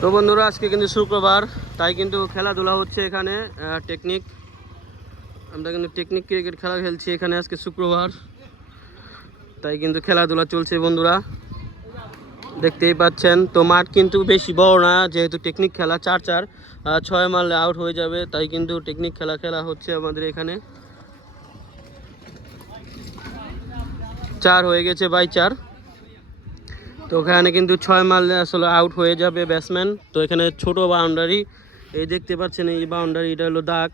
তো বন্ধুরা, আজকে কিন্তু শুক্রবার, তাই কিন্তু খেলাধুলা হচ্ছে এখানে টেকনিক আমরা কিন্তু টেকনিক ক্রিকেট খেলা খেলছি এখানে আজকে শুক্রবার, তাই কিন্তু খেলাধুলা চলছে বন্ধুরা। দেখতেই পাচ্ছেন, তো মাঠ কিন্তু বেশি বড় না, যেহেতু টেকনিক খেলা চার চার ছয় মারলে আউট হয়ে যাবে, তাই কিন্তু টেকনিক খেলা খেলা হচ্ছে আমাদের এখানে। চার হয়ে গেছে বাই চার। তো ওখানে কিন্তু ছয় মারলে আসলে আউট হয়ে যাবে ব্যাটসম্যান তো এখানে ছোট বাউন্ডারি এই দেখতে পাচ্ছেন এই বাউন্ডারি এটা হলো দাগ।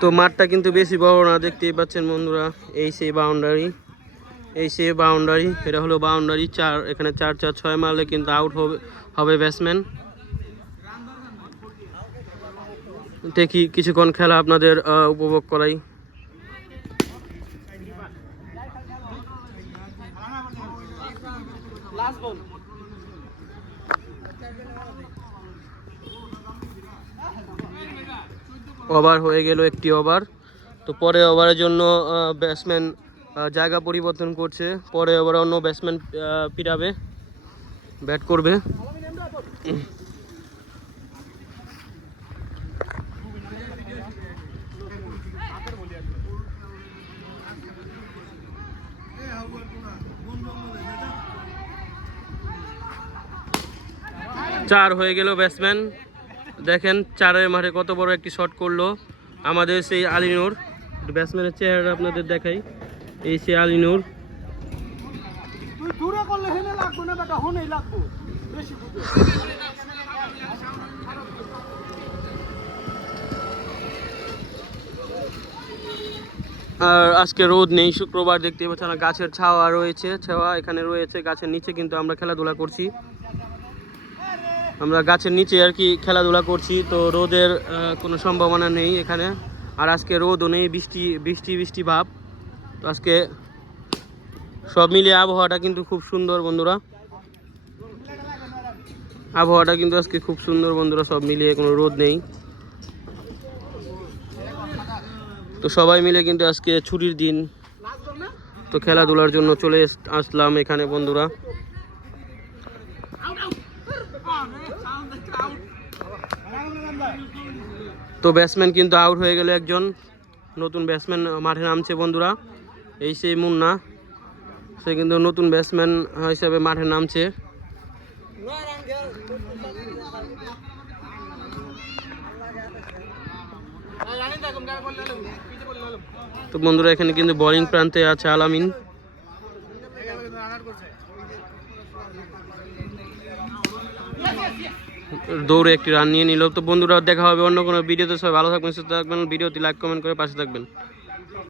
তো মাঠটা কিন্তু বেশি বড় না, দেখতেই পাচ্ছেন বন্ধুরা, এই সেই বাউন্ডারি এই সেই বাউন্ডারি এটা হলো বাউন্ডারি চার, এখানে চার চার ছয় মারলে কিন্তু আউট হবে হবে ব্যাটসম্যান দেখি কিছুক্ষণ খেলা আপনাদের উপভোগ করাই। ওভার হয়ে গেল একটি ওভার তো পরে ওভারের জন্য ব্যাটসম্যান জায়গা পরিবর্তন করছে। পরে ওভার অন্য ব্যাটসম্যান পিটাবে ব্যাট করবে। চার হয়ে গেল ব্যাটসম্যান দেখেন, চারের মাঠে কত বড় একটি শট করল আমাদের সেই আলিনুর। ব্যাটসম্যানের চেহারা আপনাদের দেখাই। এই সেই আলিনুর। দূরে করলে লাগবো না বেটা, হনেই বেশি আর আজকে রোদ নেই, শুক্রবার দেখতে পাচ্ছেন গাছের ছাওয়া রয়েছে, ছাওয়া এখানে রয়েছে, গাছের নিচে কিন্তু আমরা খেলাধুলা করছি। আমরা গাছের নিচে আর কি খেলাধুলা করছি, তো রোদের কোনো সম্ভাবনা নেই এখানে। আর আজকে রোদও নেই, বৃষ্টি বৃষ্টি বৃষ্টি ভাব। তো আজকে সব মিলিয়ে আবহাওয়াটা কিন্তু খুব সুন্দর বন্ধুরা। আবহাওয়াটা কিন্তু আজকে খুব সুন্দর বন্ধুরা, সব মিলিয়ে কোনো রোদ নেই। তো সবাই মিলে কিন্তু আজকে ছুটির দিন তো খেলাধুলার জন্য চলে আসলাম এখানে বন্ধুরা। তো ব্যাটসম্যান কিন্তু আউট হয়ে গেল একজন। নতুন ব্যাটসম্যান মাঠে নামছে বন্ধুরা। এই সেই মুন্না। সে কিন্তু নতুন ব্যাটসম্যান হিসাবে মাঠে নামছে। তো বন্ধুরা, এখানে কিন্তু বোলিং প্রান্তে আছে আলামিন। দৌড়ে একটি রান নিয়ে নিল। তো বন্ধুরা, দেখা হবে অন্য কোনো ভিডিওতে। সবাই ভালো থাকবেন, সুস্থ থাকবেন। ভিডিওটি লাইক কমেন্ট করে পাশে থাকবেন।